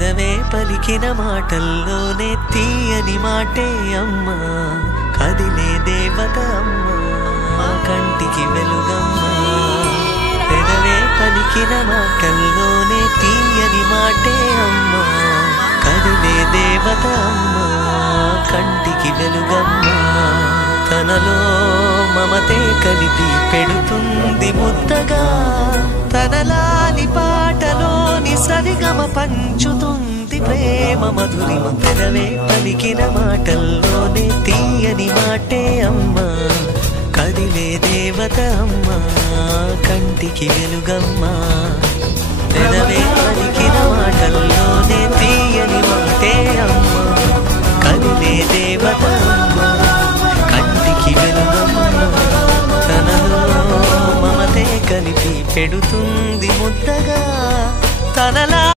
పెదవే పలికిన మాటల్లోనే తీయని మాటే అమ్మా, కదిలే దేవత అమ్మా, కంటికి వెలుగమ్మా. పెదవే పలికిన మాటల్లోనే తీయని మాటే అమ్మా, కదిలే దేవత అమ్మా, కంటికి వెలుగమ్మా. తనలో మమతే కలిపి పెడుతుంది ముద్దగా, తనలాలి పాటలోని సరిగమ పంచుతుంది ప్రేమ మధురిమ. పెదవే పలికిన మాటల్లోనే తీయని మాటే అమ్మా, కదిలే దేవత అమ్మా, కంటికి వెలుగమ్మా. పెదవే పలికిన మాటల్లోనే తీయని మాటే అమ్మా, కదిలే దేవత అమ్మా, కంటికి వెలుగమ్మా. తనలో మమతే కలిపి పెడుతుంది ముద్దగా, తనలా